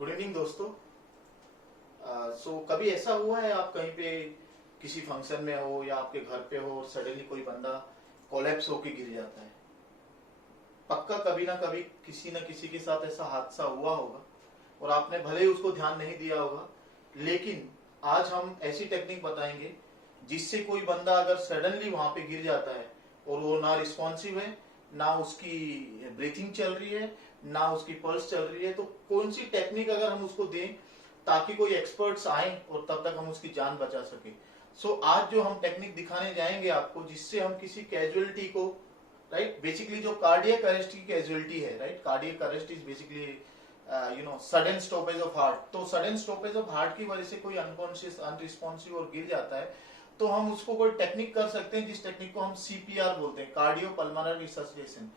Good evening दोस्तों। कभी ऐसा हुआ है आप कहीं पे किसी फंक्शन में हो या आपके घर पे हो और सडनली कोई बंदा कोलैप्स होके गिर जाता है? पक्का कभी ना कभी किसी ना किसी के साथ ऐसा हादसा हुआ होगा और आपने भले ही उसको ध्यान नहीं दिया होगा, लेकिन आज हम ऐसी टेक्निक बताएंगे जिससे कोई बंदा अगर सडनली वहां पे गिर जाता है और वो ना रिस्पॉन्सिव है, ना उसकी ब्रीथिंग चल रही है, ना उसकी पल्स चल रही है, तो कौन सी टेक्निक अगर हम उसको दें ताकि कोई एक्सपर्ट्स आए और तब तक हम उसकी जान बचा सके। आज जो हम टेक्निक दिखाने जाएंगे आपको, जिससे हम किसी कैजुअलिटी को, राइट, बेसिकली जो कार्डियक अरेस्ट की कैजुअलिटी है, right, cardiac arrest is basically sudden stoppage of heart. तो सडन स्टॉपेज ऑफ हार्ट की वजह से कोई अनकॉन्शियस, अनरिस्पॉन्सिव और गिर जाता है, तो हम उसको कोई टेक्निक कर सकते हैं जिस टेक्निक को हम सीपीआर बोलते हैं, कार्डियो पल्मोनरी रिससिटेशन।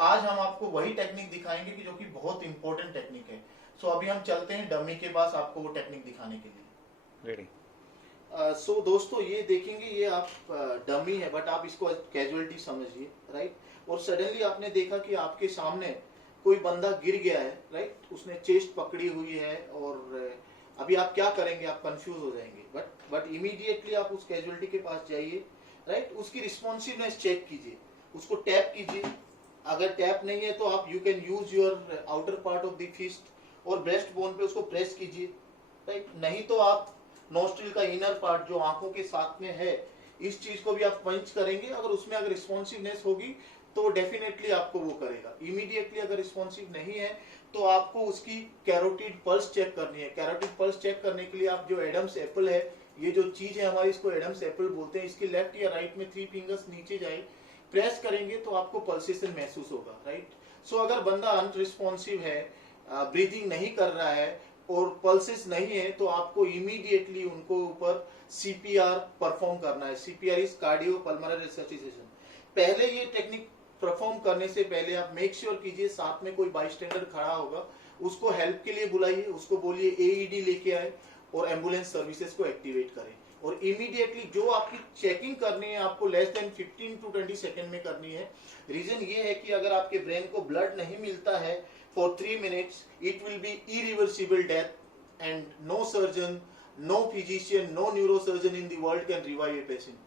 आज हम आपको वही टेक्निक दिखाएंगे कि जो कि बहुत इंपॉर्टेंट टेक्निक है। अभी हम चलते हैं डमी के पास आपको वो टेक्निक दिखाने के लिए। रेडी। दोस्तों ये देखेंगे, ये आप डमी है बट आप इसको कैजुअलिटी समझिए, राइट। और सडनली आपने देखा कि आपके सामने कोई बंदा गिर गया है, राइट, उसने चेस्ट पकड़ी हुई है और अभी आप क्या करेंगे, आप कंफ्यूज हो जाएंगे, बट इमीडिएटली आप उस कैजुअलिटी के पास जाइए, राइट, उसकी रिस्पॉन्सिवनेस चेक कीजिए, उसको टैप कीजिए। अगर टैप नहीं है तो आप you can use your outer part of the fist और ब्रेस्ट बोन पे उसको प्रेस कीजिए, राइट। नहीं तो आप नोस्ट्रिल का इनर पार्ट जो आंखों के साथ में है, इस चीज को भी आप पंच करेंगे। अगर उसमें अगर रिस्पॉन्सिवनेस होगी तो डेफिनेटली आपको वो करेगा। इमीडिएटली अगर रिस्पॉन्सिव नहीं है तो आपको उसकी कैरोटिड पल्स चेक करनी है। कैरोटिड पल्स चेक करने के लिए आप जो एडम्स एप्पल है, ये जो चीज है हमारी, इसको एडम्स एप्पल बोलते हैं, इसके लेफ्ट या राइट में 3 फिंगर्स नीचे जाए, प्रेस करेंगे तो आपको पल्सेशन महसूस होगा, राइट। अगर बंदा अनरिस्पॉन्सिव है, ब्रीदिंग नहीं कर रहा है और पल्सेस नहीं है, तो आपको इमीडिएटली उनको ऊपर सीपीआर परफॉर्म करना है। CPR is cardio pulmonary resuscitation. पहले ये टेक्निक परफॉर्म करने से पहले आप मेक श्योर कीजिए साथ में कोई बाईस्टैंडर खड़ा होगा, उसको हेल्प के लिए बुलाइए, उसको बोलिए एईडी लेके आए और एम्बुलेंस सर्विसेज को एक्टिवेट करें। और इमीडिएटली जो आपकी चेकिंग करनी है आपको लेस देन 15 to 20 सेकेंड में करनी है। रीजन ये है कि अगर आपके ब्रेन को ब्लड नहीं मिलता है for 3 minutes, it will be irreversible death and no surgeon, no physician, no neurosurgeon in the world can revive a patient.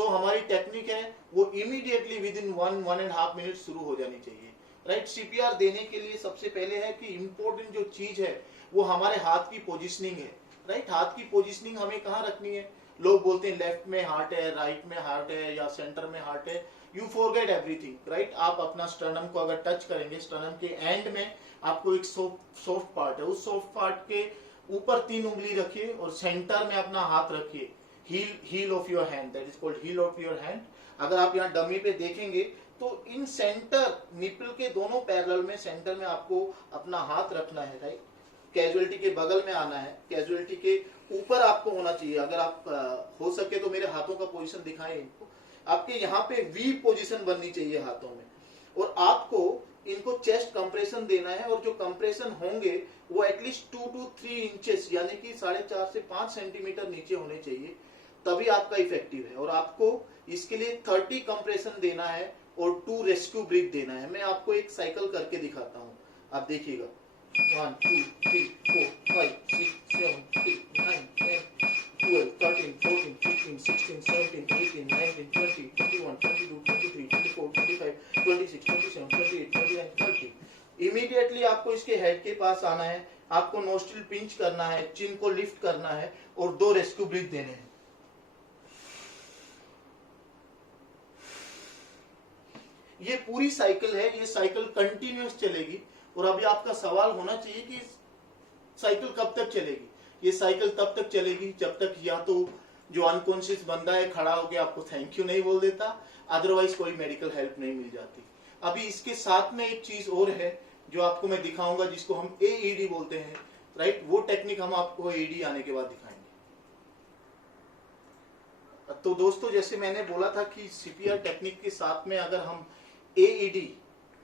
हमारी टेक्निक है वो इमीडिएटली विद इन 1.5 मिनट शुरू हो जानी चाहिए, राइट। सीपीआर देने के लिए सबसे पहले है कि इंपॉर्टेंट जो चीज है वो हमारे हाथ की पोजिशनिंग है, राइट। हाथ की पोजिशनिंग हमें कहाँ रखनी है? लोग बोलते हैं लेफ्ट में हार्ट है, राइट में हार्ट है या सेंटर में हार्ट है। You forget everything, right. आप अपना स्टर्नम को अगर टच करेंगे, स्टर्नम के एंड में आपको एक सॉफ्ट पार्ट है, उस सॉफ्ट पार्ट के ऊपर 3 उंगली रखिए और सेंटर में अपना हाथ रखिए, heel of your hand, that is called heel of your hand। अगर आप यहाँ डमी पे देखेंगे तो इन सेंटर निपल के दोनों पैरेलल में सेंटर में आपको अपना हाथ रखना है, राइट। कैजुअलिटी के बगल में आना है, कैजुअलिटी के ऊपर आपको होना चाहिए। अगर आप हो सके तो मेरे हाथों का पोजीशन दिखाएं इनको, आपके यहाँ पे वी पोजीशन बननी चाहिए हाथों में, और आपको इनको चेस्ट कंप्रेशन देना है। और जो कंप्रेशन होंगे वो एटलीस्ट 2 to 3 इंचेस यानी कि 4.5 से 5 सेंटीमीटर नीचे होने चाहिए, तभी आपका इफेक्टिव है। और आपको इसके लिए 30 कंप्रेशन देना है और 2 रेस्क्यू ब्रीथ देना है। मैं आपको एक साइकिल करके दिखाता हूँ, आप देखिएगा। 1 2 3 4 5 6 7 8 9 10 12 13 14 15 16 17 18 19 20 21 22 23 24 25 26 27 28 29 30। इमीडिएटली आपको इसके हेड के पास आना है, आपको नोस्ट्रिल पिंच करना है, चिन को लिफ्ट करना है और 2 रेस्क्यू ब्रीथ देने हैं। ये पूरी साइकिल है, ये साइकिल कंटिन्यूअस चलेगी। और अभी आपका सवाल होना चाहिए कि साइकिल कब तक चलेगी? ये साइकिल तब तक चलेगी जब तक या तो जो अनकॉन्शियस बंदा है खड़ा होकर आपको थैंक यू नहीं बोल देता, अदरवाइज कोई मेडिकल हेल्प नहीं मिल जाती। अभी इसके साथ में एक चीज और है जो आपको मैं दिखाऊंगा, जिसको हम एईडी बोलते हैं, राइट। वो टेक्निक हम आपको एईडी आने के बाद दिखाएंगे। तो दोस्तों जैसे मैंने बोला था कि सीपीआर टेक्निक के साथ में अगर हम एईडी,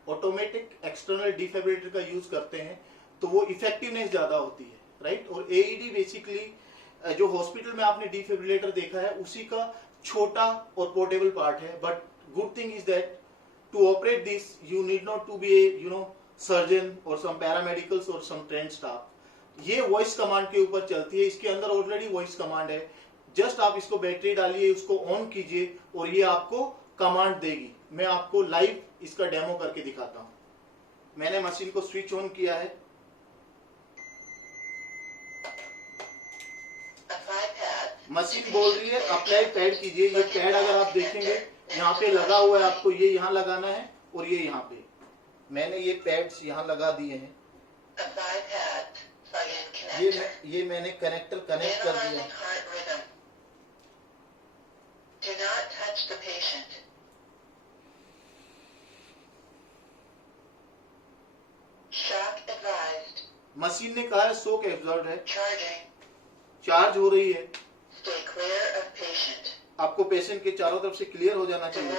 ऑटोमेटिक एक्सटर्नल डिफिब्रिलेटर का यूज करते हैं तो वो इफेक्टिवनेस ज्यादा होती है, राइट। और एईडी बेसिकली जो हॉस्पिटल में आपने डिफिब्रिलेटर देखा है उसी का छोटा और पोर्टेबल पार्ट है। But good thing is that to operate this you need not to be a surgeon or some paramedicals or some trained staff। ये वॉइस कमांड के ऊपर चलती है, इसके अंदर ऑलरेडी वॉइस कमांड है। जस्ट आप इसको बैटरी डालिए, उसको ऑन कीजिए और ये आपको कमांड देगी। मैं आपको लाइव इसका डेमो करके दिखाता हूं। मैंने मशीन को स्विच ऑन किया है। मशीन बोल रही है अप्लाई पैड कीजिए। ये पैड अगर आप देखेंगे यहाँ पे लगा हुआ है, आपको ये यहाँ लगाना है और ये यहाँ पे। मैंने ये पैड्स यहाँ लगा दिए हैं। ये मैंने कनेक्टर कनेक्ट कर दिया। मशीन ने कहा है शॉक एब्जॉर्ब है, चार्ज हो रही है। आपको पेशेंट के चारों तरफ से क्लियर हो जाना चाहिए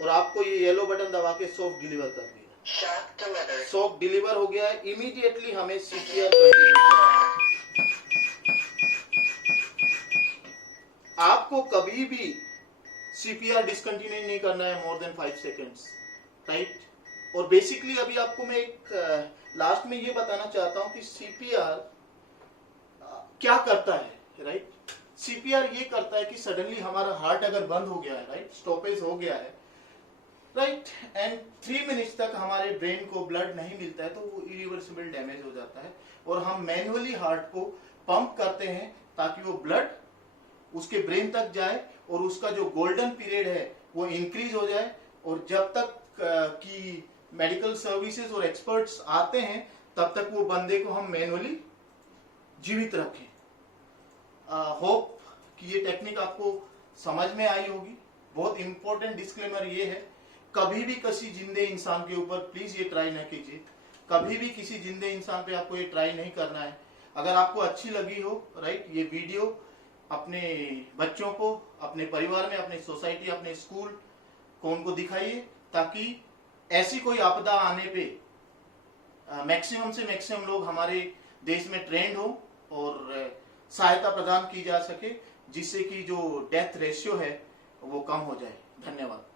और आपको ये येलो बटन दबा के शॉक डिलीवर कर दिया। शॉक डिलीवर हो गया है। इमीडिएटली हमें सीपीआर कंटिन्यू करना है। आपको कभी भी सीपीआर डिसकंटिन्यू नहीं करना है मोर देन 5 सेकेंड्स, राइट। और बेसिकली अभी आपको मैं एक लास्ट में ये बताना चाहता हूं कि सीपीआर क्या करता है, राइट। सीपीआर ये करता है कि सडनली हमारा हार्ट अगर बंद हो गया है, राइट, स्टॉपेज हो गया है, राइट, एंड 3 मिनट्स तक हमारे ब्रेन को ब्लड नहीं मिलता है तो वो इरिवर्सिबल डैमेज हो जाता है और हम मैन्युअली हार्ट को पंप करते हैं ताकि वो ब्लड उसके ब्रेन तक जाए और उसका जो गोल्डन पीरियड है वो इंक्रीज हो जाए। और जब तक कि मेडिकल सर्विसेज और एक्सपर्ट्स आते हैं तब तक वो बंदे को हम मैन्युअली जीवित रखें। होप कि ये टेक्निक आपको समझ में आई होगी। बहुत इंपॉर्टेंट डिस्क्लेमर ये है, कभी भी किसी जिंदे इंसान के ऊपर प्लीज ये ट्राई न कीजिए। कभी भी किसी जिंदे इंसान पे आपको ये ट्राई नहीं करना है। अगर आपको अच्छी लगी हो, राइट, ये वीडियो अपने बच्चों को, अपने परिवार में, अपने सोसाइटी, अपने स्कूल को उनको दिखाइए ताकि ऐसी कोई आपदा आने पे मैक्सिमम से मैक्सिमम लोग हमारे देश में ट्रेंड हो और सहायता प्रदान की जा सके, जिससे कि जो डेथ रेशियो है वो कम हो जाए। धन्यवाद।